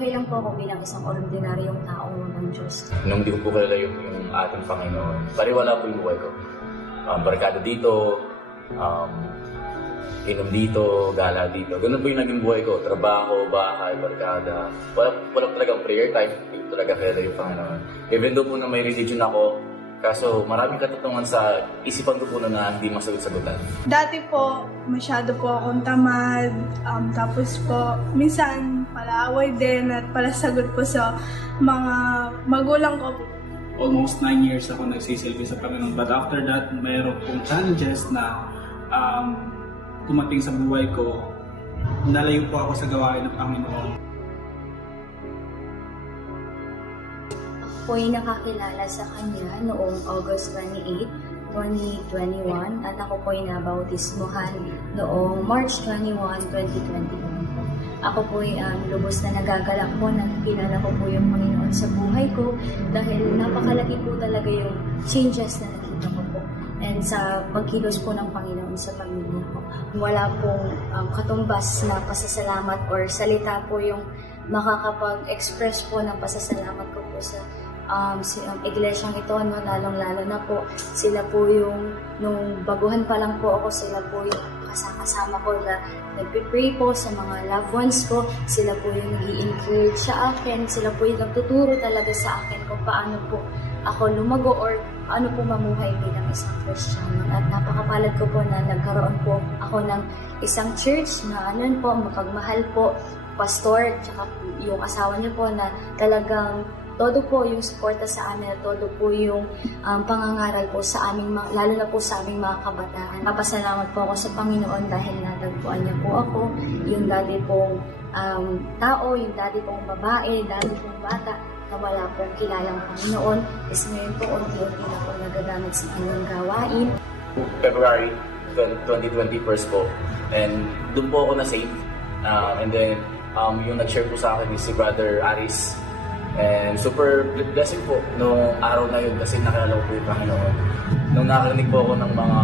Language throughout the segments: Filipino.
Nabubuhay lang po ako bilang isang ordinaryong tao ng Diyos. Nung di ko po kilala yung ating Panginoon, pariwala po yung buhay ko. Barkada dito, inom dito, gala dito. Ganun po yung naging buhay ko. Trabaho, bahay, barkada. Wala talagang prayer time. Hindi ko talaga kilala yung Panginoon. Even though po na may religion ako, kaso maraming katotohanan sa isipan ko po na hindi masagot-sagutan. Dati po, masyado po akong tamad. Tapos po, minsan palaaway din at palasagot po sa mga magulang ko. Almost 9 years ako nagsisilbi sa Panginoon. But after that, mayroon pong challenges na tumating sa buhay ko. Nalayo po ako sa gawain ng Panginoon. Ako ay nakakilala sa Kanya noong August 28, 2021 at ako po ay nabautismuhan noong March 21, 2021. Ako po ay lubos na nagagalak po na kilala ko po yung Panginoon sa buhay ko dahil napakalaki po talaga yung changes na nakita ko po. And sa pagkilos po ng Panginoon sa pamilya ko. Wala pong katumbas na pasasalamat or salita po yung makakapag-express po ng pasasalamat ko po sa iglesyang ito, no, lalong-lalo na po, sila po yung, nung baguhan pa lang po ako, sila po yung kasama-sama ko na nagpipray po sa mga loved ones ko, sila po yung nag-i-encourage sa akin, sila po yung nagtuturo talaga sa akin kung paano po ako lumago or paano po mamuhay bilang isang Kristiyano. At napakapalad ko po na nagkaroon po ako ng isang church na po, mapagmahal po, pastor, tsaka yung asawa niya po na talagang todo po yung suporta sa amin, todo po yung pangangaral po sa aming, lalo na po sa aming mga kabataan. Napasalamat po ako sa Panginoon dahil natagpuan niya po ako, yung dati pong tao, yung dati pong babae, dati pong bata, na wala pong kilalang Panginoon. Is ngayon po, unti-unti na po nagagamit sa kanyang gawain. February 2021 po, and doon po ako na-save. And then, yung nag-share po sa akin is si Brother Aris. And super blessing po noong araw na yun kasi nakilala ko po yung Panginoon. Nung nakarinig po ako ng mga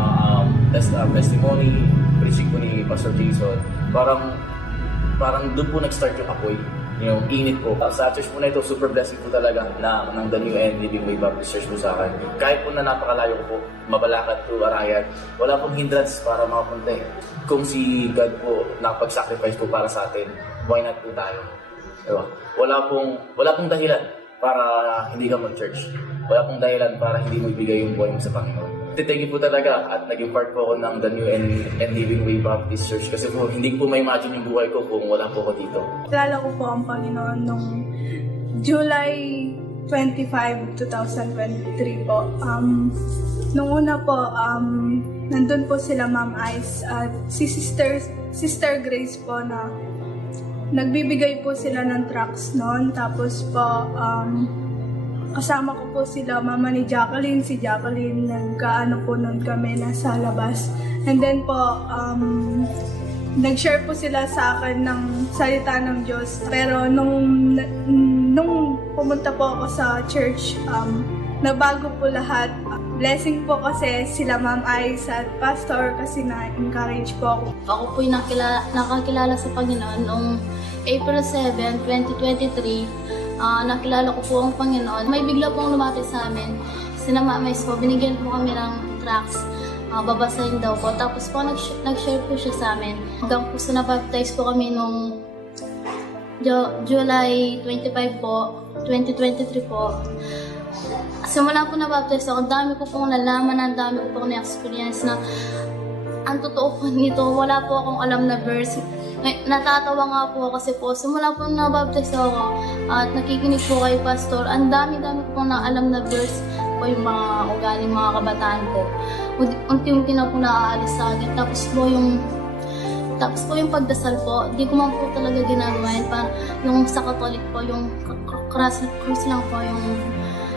testimony, preaching po ni Pastor Jason, parang doon po nag-start yung apoy, yung init po. Sa church po na ito, super blessing po talaga na ng The New and Living Way Baptist Church po sa akin. Kahit po na napakalayo ko po, Mabalacat to Arayan, wala pong hindrance para makapunta eh. Kung si God po nakapag-sacrifice po para sa atin, why not po tayo? Diba? Wala pong dahilan para hindi ka mag-church. Wala pong dahilan para hindi mo ibigay yung buhay mo sa Panginoon. Thank you po talaga at naging part po ako ng The New and Living Way Baptist Church kasi po hindi ko ma-imagine yung buhay ko kung wala po ako dito. Kilala ko po ang Panginoon noong July 25, 2023 po. Nung una po, nandun po sila Ma'am Ice at si Sister Grace po na nagbibigay po sila ng tracts noon. Tapos po, kasama ko po sila, mama ni Jacqueline, si Jacqueline, nagkaano po noon kami, nasa labas. And then po, nag-share po sila sa akin ng salita ng Diyos. Pero nung pumunta po ako sa church, nabago po lahat. Blessing po kasi sila Ma'am Ice at Pastor kasi na-encourage po ako. Ako po yung nakakilala sa Panginoon noong April 7, 2023. Nakilala ko po ang Panginoon. May bigla pong lumapit sa amin. Sina Ma'am Ice po, binigyan po kami ng tracts. Babasahin daw po. Tapos po nag-share po siya sa amin. Hanggang po sa nabaptize po kami noong July 25 po, 2023 po. Simula po na-baptize ako, dami ko pong nalaman, ang dami ko pong na-experience na ang totoo po nito, wala po akong alam na verse. Natatawa nga po kasi po, simula po na-baptize ako at nakikinig po kay Pastor, ang dami-dami ko pong na-alam na verse po yung mga ugaling mga kabataan ko. Unti-unti na po naaalis sa akin. Tapos po yung pagdasal po, di ko man po talaga ginagawa yun. Yung sa Katolik po, yung cross lang po,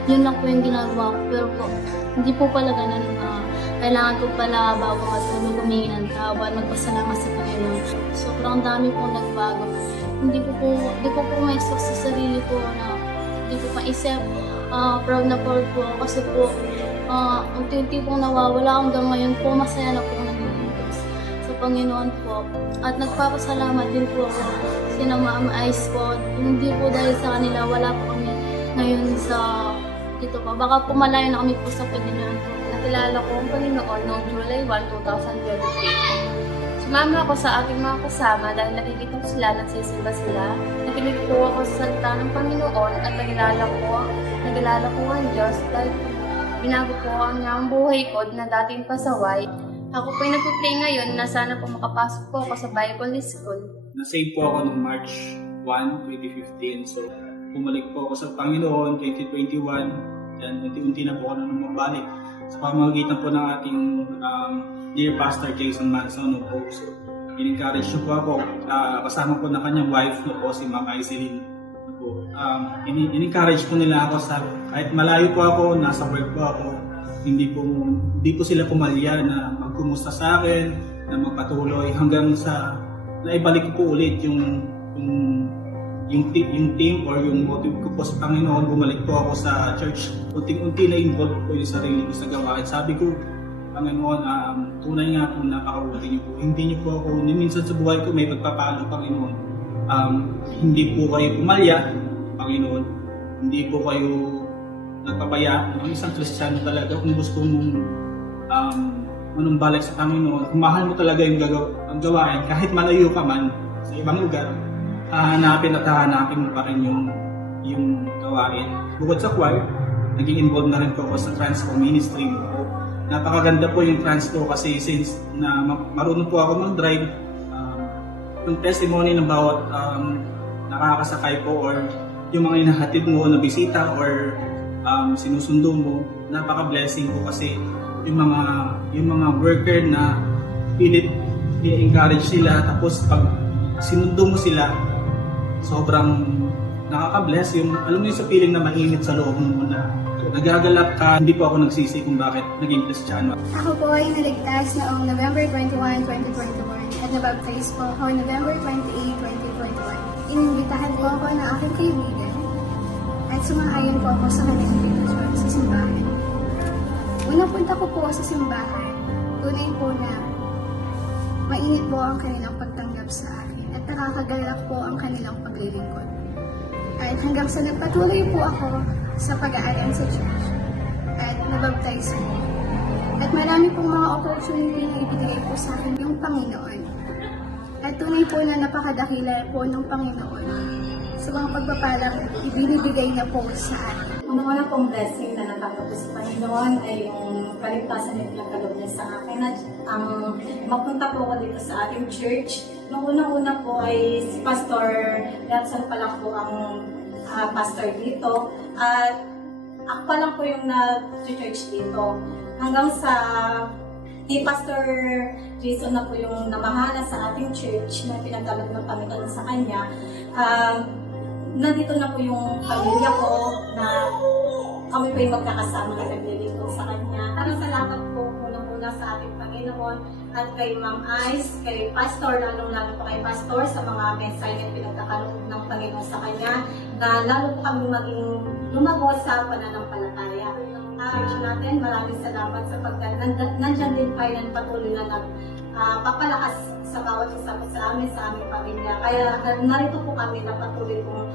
yun lang po yung ginagawa ko. Pero po, hindi po pala ganun. Kailangan ko pala bago matulog, humingi ng tawad, magpasalamat sa Panginoon. Sobrang dami pong nagbago. Hindi ko po maisip sa sarili ko na hindi ko maisip. Proud na proud po ako kasi po, unti-unti pong nawawala hanggang ngayon po, masaya na po nagiging sa Panginoon po. At nagpapasalamat din po ako sina Ma'am Ice po. Hindi po dahil sa kanila, wala po kami ngayon sa dito po. Baka pumalayo na kami po sa Panginoon po. Nakilala ko ang Panginoon noong July 1, 2023. Sumama ako sa aking mga kasama dahil nakikita ko sila, nagsisimba sila. Nakinig po ako sa salita ng Panginoon at nagilala ko ang Diyos dahil binago po ang buhay ko na dating pasaway. Ako po yung nagpo-pray ngayon na sana po makapasok po ako sa Bible School. Na-save po ako noong March 1, 2015. So, bumalik po ako sa Panginoon 2021. Yan, unti-unti na po ako nang mabalik sa pamamagitan po ng ating dear Pastor Jason Manson. No po. So, in-encourage po ako. Kasama po na kanyang wife no po, si Ma'am Aiseline. No po. In-encourage po nila ako sa kahit malayo po ako, nasa work po ako, hindi po sila pumalya na magkumusta sa akin, na magpatuloy hanggang sa naibalik ko po ulit yung team or yung motive ko po sa Panginoon. Bumalik po ako sa church. Unti-unti na involve po yung sarili ko sa gawain. Sabi ko, Panginoon, tunay nga po napakabuti niyo po. Hindi niyo po ako, minsan sa buhay ko may pagpapalo, Panginoon. Hindi po kayo pumalya, Panginoon. Hindi po kayo nagpapaya. Ang isang Kristiyano talaga, kung gusto mong manumbalik sa Panginoon, kung mahal mo talaga yung ang gawain, kahit malayo ka man sa ibang lugar, hahanapin at hahanapin mo pa rin yung gawain. Bukod sa choir, naging involved na rin po ako sa Transco Ministry mo po. Napakaganda po yung Transco kasi since na marunong po ako mag-drive, yung testimony ng bawat nakakasakay po or yung mga inahatid mo na bisita or sinusundo mo, napaka-blessing po kasi yung mga worker na pilit i-encourage sila, tapos pag sinundo mo sila, sobrang nakaka-bless yung, alam mo yung sa feeling na mainit sa loob mo na nagagalak ka. Hindi po ako nagsisi kung bakit naging Kristiyano. Ako po ay naligtas noong November 21, 2021 at nabaptize po ako November 28, 2021. Inimbitahan po ako ng aking kaibigan at sumaayon po ako sa kanyang invitation sa simbahan. Unang punta ko po sa simbahan, tunay po na mainit po ang kanilang pagtanggap sa akin at nakakagalak po ang kanilang paglilingkod. At hanggang sa nagpatuloy po ako sa pag-aaral sa church at nabaptize po. At marami pong mga opportunity na ibigay po sa akin yung Panginoon. At tunay po na napakadakila po ng Panginoon sa mga pagpapalang ibinibigay na po sa akin. Ang una pong blessing na natanggap ko sa Panginoon ay yung kaligtasan na pinagkaloob niya sa akin. At mapunta po ako dito sa ating church. Nung unang-una po ay si Pastor Nelson pa lang po ang pastor dito. At ako pa lang po yung na-church dito. Hanggang sa si Pastor Jason na po yung namahala sa ating church na pinagkaloob ng Panginoon sa kanya. Nandito na po yung pamilya ko na kami po yung magkakasama na naglilito sa kanya. Maraming salamat po unang-una sa ating Panginoon at kay Ma'am Ice, kay Pastor, lalong-lalo po kay Pastor sa mga mensahe na pinagkakaroon ng Panginoon sa kanya na lalo po kami maging lumago sa pananampalataya. Church natin, maraming salamat sa nandyan din kayo ng patuloy na papalakas sa bawat isa po sa amin, sa aming pamilya. Kaya narito po kami na patuloy kong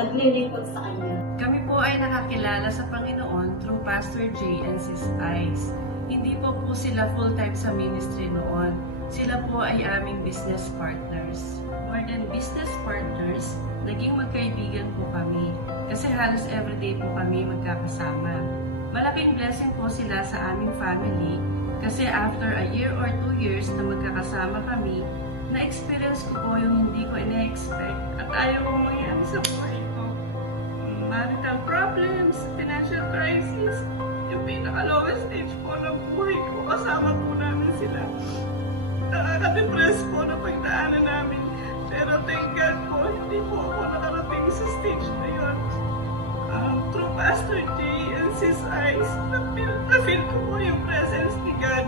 naglilingkod sa kanya. Kami po ay nakakilala sa Panginoon through Pastor J and Sis Ice. Hindi po sila full-time sa ministry noon. Sila po ay aming business partners. More than business partners, naging magkaibigan po kami. Kasi halos everyday po kami magkakasama. Malaking blessing po sila sa aming family. Kasi after a year or 2 years na magkakasama kami, na-experience ko po yung hindi ko ina-expect at ayaw ko mangyari sa buhay ko. Marital problems, financial crisis, yung pinaka-lowest stage po ng buhay ko, kasama po namin sila. Nakaka-depress po na pagdaanan namin. Pero thank God po, hindi po ako nakarating sa stage na yun. Through Pastor J and Sis Ice, na-feel ko po yung presence ni God.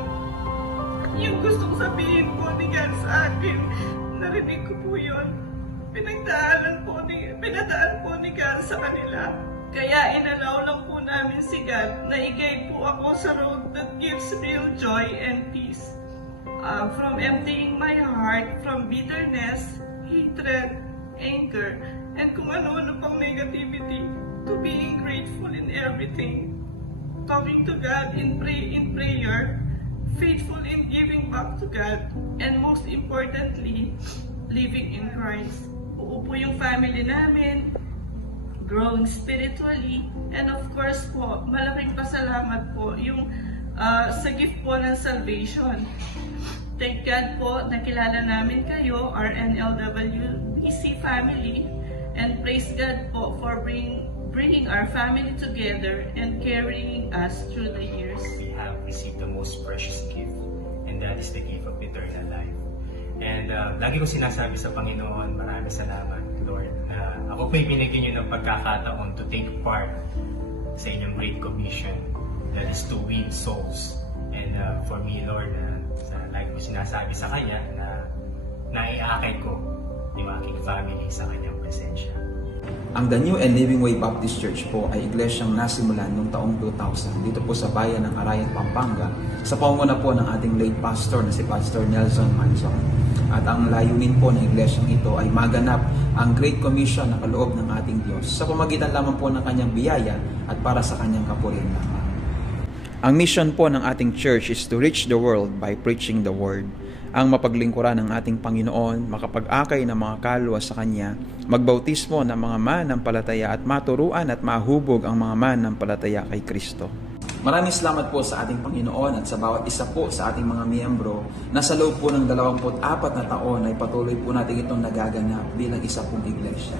Yung gustong sabihin po ni God sa akin, narinig ko po yun. Pinadaan po ni God sa kanila. Kaya inalaw lang po namin si God na i-guide po ako sa road that gives real joy and peace. from emptying my heart from bitterness, hatred, anger, and kung ano-ano pang negativity, to being grateful in everything, talking to God in prayer, faithful in giving back to God, and most importantly, living in Christ. Buo po yung family namin, growing spiritually, and of course po, malaking pasalamat po yung sa gift po ng salvation. Thank God po, nakilala namin kayo, our NLWBC family, and praise God po for bringing our family together and carrying us through the years. We have received the most precious gift, and that is the gift of eternal life. And lagi ko sinasabi sa Panginoon, maraming salamat, Lord, na ako po'y binigyan niyo ng pagkakataon to take part sa inyong Great Commission, that is to win souls. And for me, Lord, lagi ko sinasabi sa Kanya na naiakay ko yung aking family sa Kanyang presensya. Ang The New and Living Way Baptist Church po ay iglesyang nasimulan noong taong 2000 dito po sa bayan ng Arayan, Pampanga sa pangunguna po ng ating late pastor na si Pastor Nelson Manzon. At ang layunin po ng iglesyang ito ay maganap ang Great Commission na kaloob ng ating Diyos sa pamagitan lamang po ng Kanyang biyaya at para sa Kanyang kapurihan lamang. Ang mission po ng ating church is to reach the world by preaching the Word. Ang mapaglingkuran ng ating Panginoon, makapag-akay ng mga kaluluwa sa Kanya, magbautismo ng mga manampalataya at maturuan at mahubog ang mga manampalataya kay Kristo. Maraming salamat po sa ating Panginoon at sa bawat isa po sa ating mga miyembro na sa loob po ng 24 na taon ay patuloy po natin itong nagaganap bilang isa pong iglesia.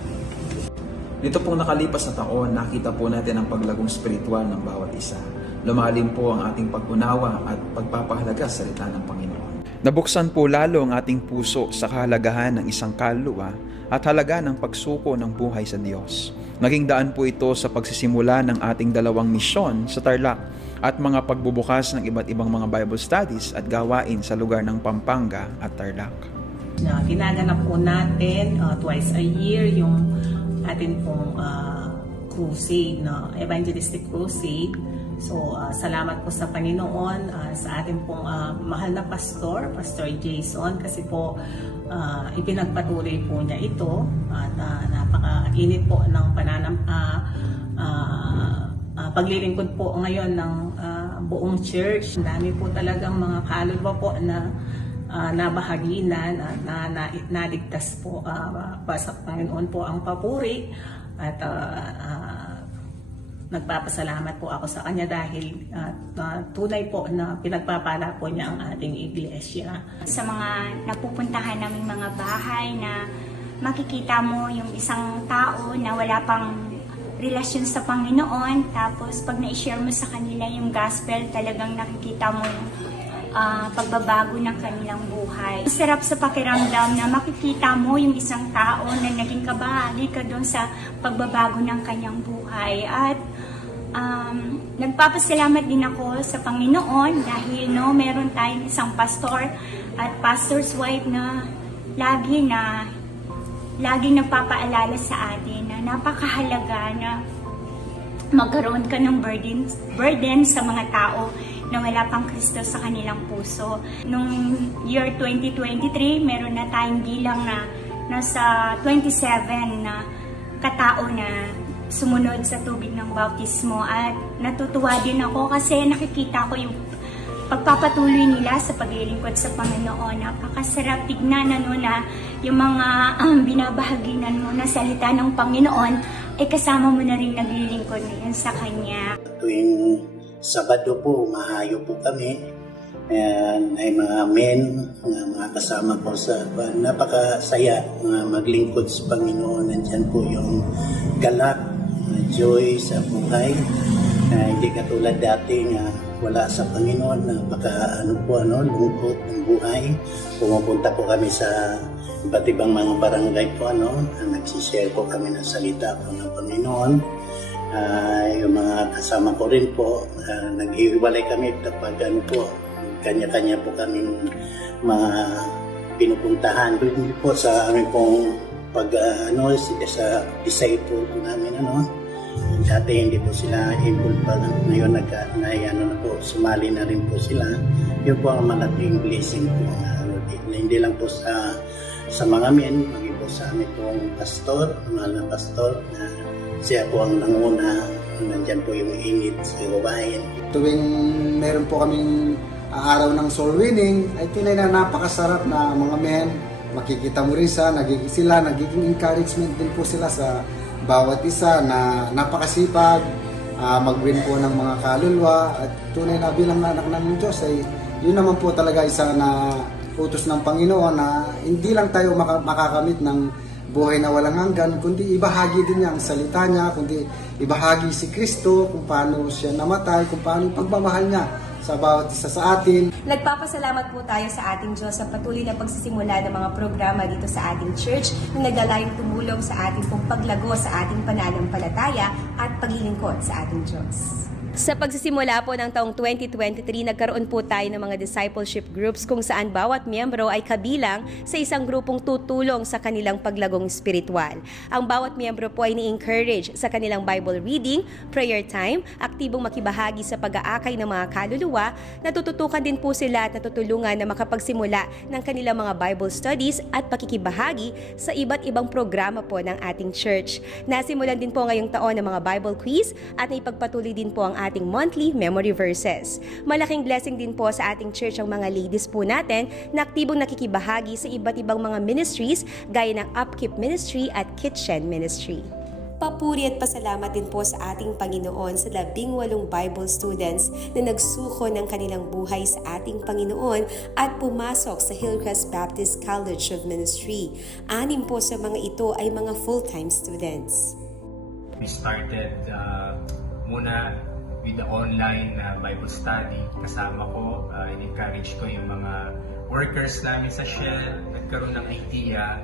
Nito pong nakalipas na taon, nakita po natin ang paglagong spiritual ng bawat isa. Lumalim po ang ating pag-unawa at pagpapahalaga sa salita ng Panginoon. Nabuksan po lalo ang ating puso sa kahalagahan ng isang kaluluwa at halaga ng pagsuko ng buhay sa Diyos. Naging daan po ito sa pagsisimula ng ating 2 misyon sa Tarlac at mga pagbubukas ng iba't ibang mga Bible studies at gawain sa lugar ng Pampanga at Tarlac. Ginaganap po natin twice a year yung atin pong crusade, evangelistic crusade. So, salamat po sa Panginoon, sa ating pong mahal na pastor, Pastor Jason, kasi po ipinagpatuloy po niya ito at napaka-init po ng paglilingkod po ngayon ng buong church. Dami po talagang mga kaluluwa po na nabahaginan at naligtas po sa Panginoon po ang papuri at nagpapasalamat po ako sa Kanya dahil tunay po na pinagpapala po niya ang ating iglesia. Sa mga napupuntahan naming mga bahay na makikita mo yung isang tao na wala pang relasyon sa Panginoon, tapos pag na-share mo sa kanila yung gospel, talagang nakikita mo yung pagbabago ng kanilang buhay. Sarap sa pakiramdam na makikita mo yung isang tao na naging kabahagi ka doon sa pagbabago ng kanyang buhay. At nagpapasalamat din ako sa Panginoon dahil meron tayong isang pastor at pastor's wife na laging nagpapaalala sa atin na napakahalaga na magkaroon ka ng burden sa mga tao na wala pang Kristo sa kanilang puso. Noong year 2023, meron na tayong bilang na nasa 27 na katao na sumunod sa tubig ng bautismo at natutuwa din ako kasi nakikita ko yung pagpapatuloy nila sa paglilingkod sa Panginoon. Napakasarap tignan na yung mga binabahaginan mo na salita ng Panginoon ay kasama mo na rin naglilingkod ngayon sa Kanya. Tuwing Sabado po, mahayo po kami. Ayan, ay mga men, mga kasama ko sa napakasaya maglingkod sa Panginoon. Nandyan po yung galak, joy sa buhay. Hindi katulad dati nga wala sa Panginoon, napaka lungkot ng buhay. Pumupunta po kami sa iba't ibang mga barangay po, nagsishare po kami ng salita po ng Panginoon. Yung mga kasama ko rin po, naghiwalay kami kapag kanya-kanya po kaming mga pinupuntahan. Hindi po sa aming pong sa disciple po namin, dati hindi po sila involved pa. Ngayon sumali na rin po sila. Yun po ang malaking blessing po. Hindi lang po sa mga men, maging po sa amin pong pastor, mahal na pastor, na siya po ang nanguna. Nandyan po yung init sa gawain. Tuwing meron po kaming araw ng soul winning, ay tunay na napakasarap na mga men. Makikita mo rin nagiging encouragement din po sila sa bawat isa na napakasipag, mag-win po ng mga kaluluwa. At tunay na bilang anak ng Diyos ay yun naman po talaga isa na utos ng Panginoon na hindi lang tayo makakamit ng buhay na walang hanggan, kundi ibahagi din niya ang salita niya, kundi ibahagi si Kristo kung paano siya namatay, kung paano yung pagmamahal niya sa bawat isa sa atin. Nagpapasalamat po tayo sa ating Diyos sa patuloy na pagsisimula ng mga programa dito sa ating church na naglalayong tumulong sa ating pong paglago sa ating pananampalataya at paglilingkod sa ating Diyos. Sa pagsisimula po ng taong 2023, nagkaroon po tayo ng mga discipleship groups kung saan bawat miyembro ay kabilang sa isang grupong tutulong sa kanilang paglagong spiritual. Ang bawat miyembro po ay ni-encourage sa kanilang Bible reading, prayer time, aktibong makibahagi sa pag-aakay ng mga kaluluwa, natututukan din po sila at natutulungan na makapagsimula ng kanilang mga Bible studies at pakikibahagi sa iba't ibang programa po ng ating church. Nasimulan din po ngayong taon ng mga Bible quiz at naipagpatuloy din po ang ating monthly memory verses. Malaking blessing din po sa ating church ang mga ladies po natin na aktibong nakikibahagi sa iba't ibang mga ministries gaya ng Upkeep Ministry at Kitchen Ministry. Papuri at pasalamat din po sa ating Panginoon sa 18 Bible students na nagsuko ng kanilang buhay sa ating Panginoon at pumasok sa Hillcrest Baptist College of Ministry. 6 po sa mga ito ay mga full-time students. We started muna with the online Bible study. Kasama ko, in-encourage ko yung mga workers namin sa Shell. Nagkaroon ng idea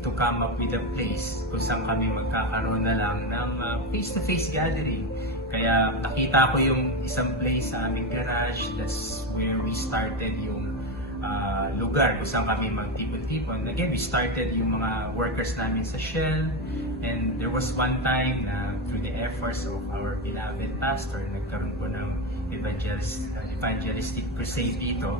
to come up with a place kung saan kami magkakaroon na lang ng face-to-face gathering. Kaya nakita ko yung isang place sa aming garage. That's where we started yung lugar kung saan kami magtipon-tipon. Again, we started yung mga workers namin sa Shell. And there was one time na through the efforts of our beloved pastor, nagkaroon po ng evangelistic crusade dito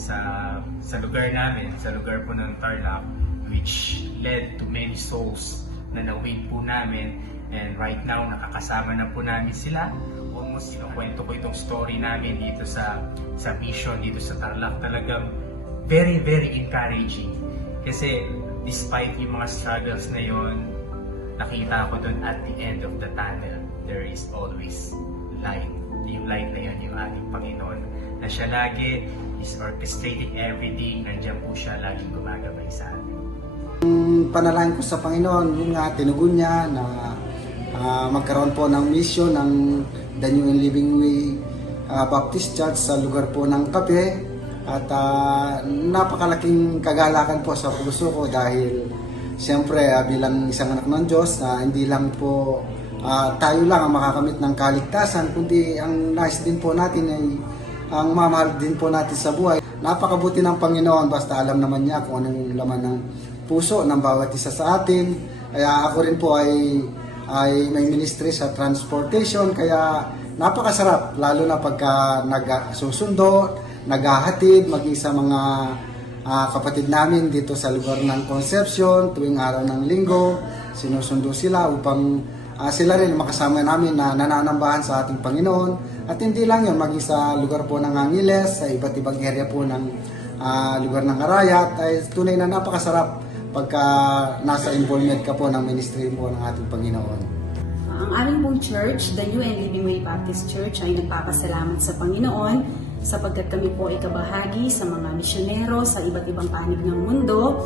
sa lugar namin, sa lugar po ng Tarlac, which led to many souls na na-win po namin. And right now, nakakasama na po namin sila. Almost kinukwento ko itong story namin dito sa mission, dito sa Tarlac. Talagang very, very encouraging. Kasi despite yung mga struggles na yon, nakita ko doon at the end of the tunnel, there is always light. Yung light na yun, yung ating Panginoon, na siya lagi is orchestrating everything, nandiyan po siya laging gumagabay sa atin. Panalangin ko sa Panginoon, yung tinugon niya na magkaroon po ng mission ng The New and Living Way Baptist Church sa lugar po ng Kape. At napakalaking kagalakan po sa puso ko dahil siyempre, bilang isang anak ng Diyos, hindi lang po tayo lang ang makakamit ng kaligtasan, kundi ang nais din po natin ay ang mamahal din po natin sa buhay. Napakabuti ng Panginoon, basta alam naman niya kung anong laman ng puso ng bawat isa sa atin. Kaya ako rin po ay may ministry sa transportation, kaya napakasarap, lalo na pagka nagsusundo, naghahatid, maging sa mga kapatid namin dito sa lugar ng Concepcion. Tuwing araw ng linggo, sinusundo sila upang sila rin makasama namin na nananambahan sa ating Panginoon. At hindi lang yun, maging sa lugar po ng Angeles, sa iba't ibang area po ng lugar ng Arayat, ay tunay na napakasarap pagka nasa involvement ka po ng ministry po ng ating Panginoon. Ang aming pong church, The New and Living Way Baptist Church, ay nagpapasalamat sa Panginoon sapagkat kami po ay kabahagi sa mga misyonero sa iba't ibang panig ng mundo.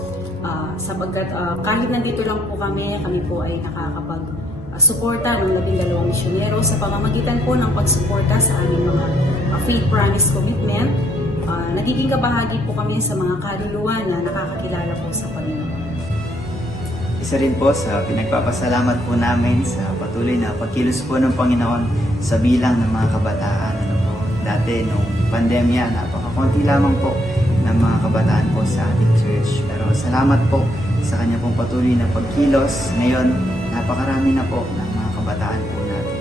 Sapagkat kahit nandito lang po kami po ay nakakapag-suporta ng 12 misyonero sa pamamagitan po ng pagsuporta sa aming mga faith promise commitment. Nagiging kabahagi po kami sa mga kaluluwa na nakakakilala po sa Panginoon. Isa rin po sa pinagpapasalamat po namin sa patuloy na pagkilos po ng Panginoon sa bilang ng mga kabataan. Dati nung pandemya, napakakonti lamang po ng mga kabataan po sa ating church. Pero salamat po sa kanya pong patuloy na pagkilos. Ngayon, napakarami na po ng mga kabataan po natin.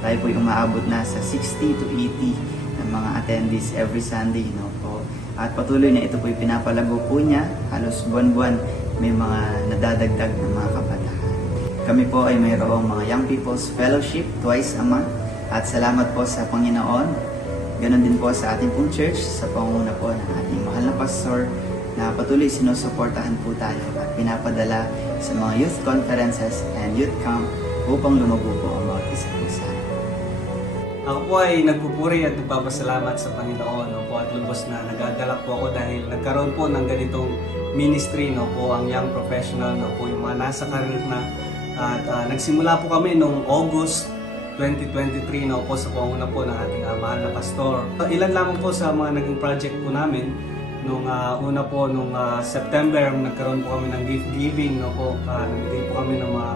tayo po umaabot na sa 60 to 80 ng mga attendees every Sunday, no po. At patuloy na ito po pinapalago po niya, halos buwan-buwan may mga nadadagdag ng mga kabataan. Kami po ay mayroong mga Young People's Fellowship twice a month at salamat po sa Panginoon. Ganon din po sa ating pong church, sa pangunguna po ng ating mahal na pastor na patuloy sinusuportahan po tayo at pinapadala sa mga youth conferences and youth camp upang lumago po ang bawat isa po sa atin. Ako po ay nagpupuri at nagpapasalamat sa Panginoon po at lubos na nagagalak po ako dahil nagkaroon po ng ganitong ministry po ang young professional po yung mga nasa career na at nagsimula po kami noong August 2023 po sa panguna po ng ating mahal na pastor. Ilan lamang po sa mga naging project po namin nung una po nung September nagkaroon po kami ng gift giving po nagbigay po kami ng mga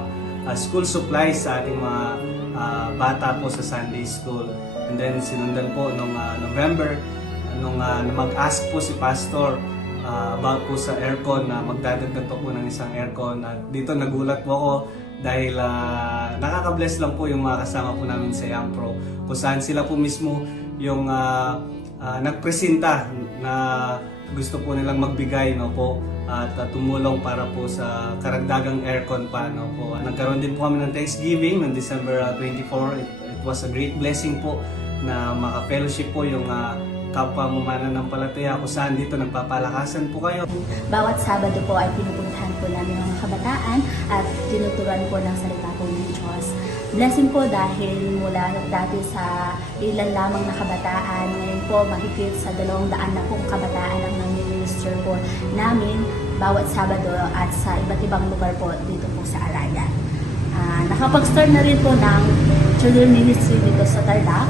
school supplies sa ating mga bata po sa Sunday School. And then sinundan po nung November nung mag-ask po si pastor about po sa aircon na magdadagdag po ng isang aircon. Dito nagulat po ako dahil nakaka-bless lang po yung mga kasama po namin sa Young Pro kung saan sila po mismo yung nagpresenta na gusto po nilang magbigay po at tumulong para po sa karagdagang aircon pa po. Nagkaroon din po kami ng Thanksgiving noong December 24. It was a great blessing po na maka-fellowship po yung kapwa mananampalataya kung saan dito nagpapalakasan po kayo. Bawat Sabado po ay pinupuntahan po namin mga kabataan at tinuturuan po ng salita po ng Diyos. Blessing po dahil mula dati sa ilan lamang na kabataan, ngayon po mahigit sa 200 na pong kabataan ang nami-minister po namin bawat Sabado at sa iba't ibang lugar po dito po sa Arayan. Nakapag-start na rin po ng children ministry dito sa Tarlac.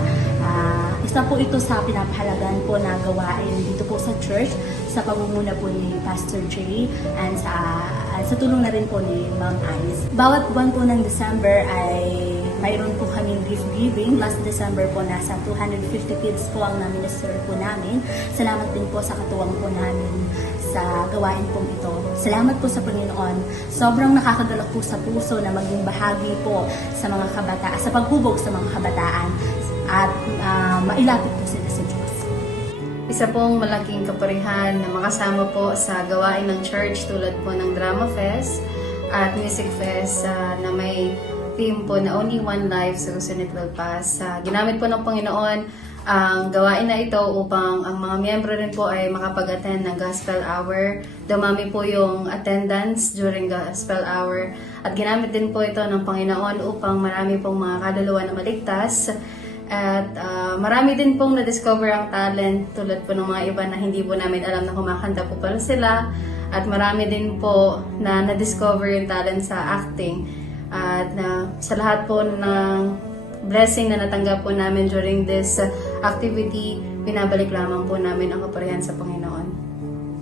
Isa po ito sa pinapahalagan po na gawain dito po sa church sa pamumuna po ni Pastor J and sa tulong na rin po ni Ma'am Ice. Bawat buwan po ng December ay mayroon po kaming gift giving. Last December po nasa 250 kids po ang na-minister po namin. Salamat din po sa katuwang po namin sa gawain pong ito. Salamat po sa Panginoon. Sobrang nakakagalak po sa puso na maging bahagi po sa mga kabataan, sa paghubog sa mga kabataan at mailapit po sila sa Diyos. Isa pong malaking kaparihan na makasama po sa gawain ng church tulad po ng Drama Fest at Music Fest na may theme po na Only One Life sa Gusunit Will Pass. Ginamit po ng Panginoon ang gawain na ito upang ang mga miyembro rin po ay makapag-attend ng Gospel Hour. Dumami po yung attendance during Gospel Hour at ginamit din po ito ng Panginoon upang marami pong mga kaluluwa na maligtas. At marami din pong na-discover ang talent tulad po ng mga iba na hindi po namin alam na kumakanta po pala sila. At marami din po na na-discover yung talent sa acting. At sa lahat po ng blessing na natanggap po namin during this activity, pinabalik lamang po namin ang kaparihan sa Panginoon.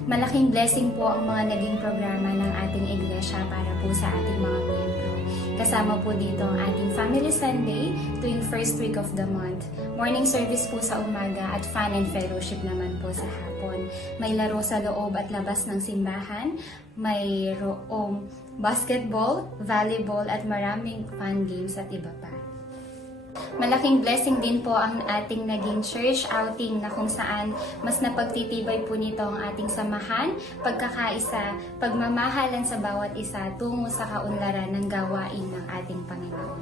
Malaking blessing po ang mga naging programa ng ating iglesia para po sa ating mga miyembro. Kasama po dito ang ating Family Sunday tuwing first week of the month. Morning service po sa umaga at fun and fellowship naman po sa hapon. May laro sa loob at labas ng simbahan. May basketball, volleyball at maraming fun games at iba pa. Malaking blessing din po ang ating naging church outing na kung saan mas napagtitibay po nito ang ating samahan, pagkakaisa, pagmamahalan sa bawat isa tungo sa kaunlaran ng gawain ng ating Panginoon.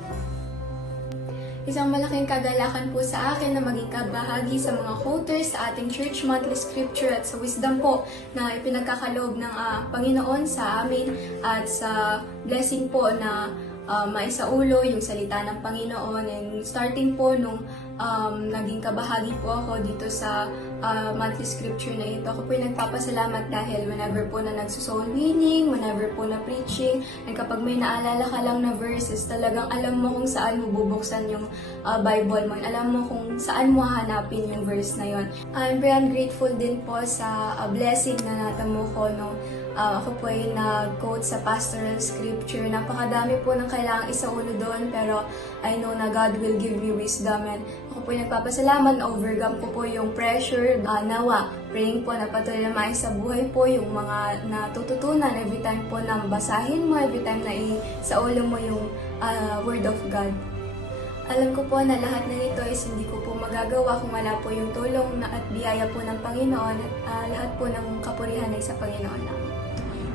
Isang malaking kagalakan po sa akin na maging kabahagi sa mga quoters sa ating Church Monthly Scripture at sa wisdom po na ipinagkakaloob ng Panginoon sa amin at sa blessing po na maisaulo yung salita ng Panginoon. And starting po nung naging kabahagi po ako dito sa monthly scripture na ito, ako po yung nagpapasalamat dahil whenever po na nagsusoul winning, whenever po na preaching, and kapag may naalala ka lang na verses, talagang alam mo kung saan mo bubuksan yung Bible mo, alam mo kung saan mo hahanapin yung verse na yon. I'm very grateful din po sa blessing na natamo ko nung ako po ay nag-quote sa pastoral scripture. Napakadami po ng kailangang isaulo doon, pero I know na God will give me wisdom. And ako po ay nagpapasalamat, overcome ko po yung pressure. Nawa, praying po na patuloy na maayos sa buhay po yung mga natututunan every time po na basahin mo, every time na isaulo mo yung Word of God. Alam ko po na lahat ng ito is hindi ko po magagawa kung wala po yung tulong at biyaya po ng Panginoon at lahat po ng kapurihan ay sa Panginoon lang.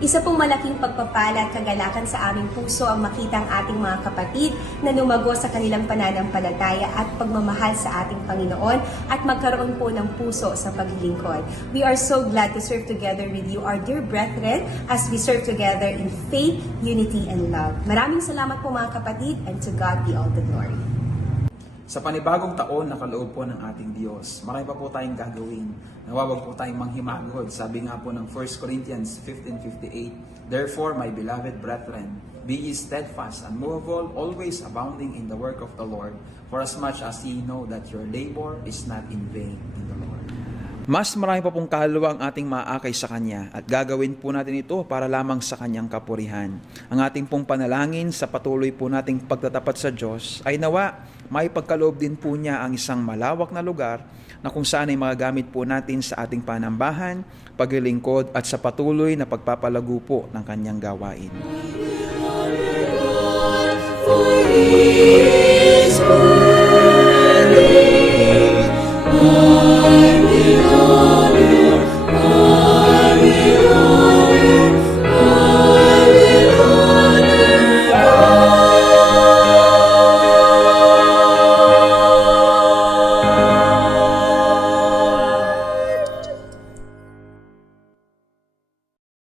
Isa pong malaking pagpapala at kagalakan sa aming puso ang makita ang ating mga kapatid na lumago sa kanilang pananampalataya at pagmamahal sa ating Panginoon at magkaroon po ng puso sa paglilingkod. We are so glad to serve together with you, our dear brethren, as we serve together in faith, unity, and love. Maraming salamat po mga kapatid, and to God be all the glory. Sa panibagong taon na kaloob po ng ating Diyos, marami pa po tayong gagawin. Nawawag po tayong manghimagod. Sabi nga po ng 1 Corinthians 15:58, "Therefore, my beloved brethren, be ye steadfast, unmovable, always abounding in the work of the Lord, for as much as ye know that your labor is not in vain in the Lord." Mas marami pa pong kaluluwa ang ating maaakay sa Kanya at gagawin po natin ito para lamang sa Kanyang kapurihan. Ang ating pong panalangin sa patuloy po nating pagtatapat sa Diyos ay nawa may pagkaloob din po niya ang isang malawak na lugar na kung saan ay magagamit po natin sa ating panambahan, paglilingkod at sa patuloy na pagpapalago po ng Kanyang gawain. For He is good.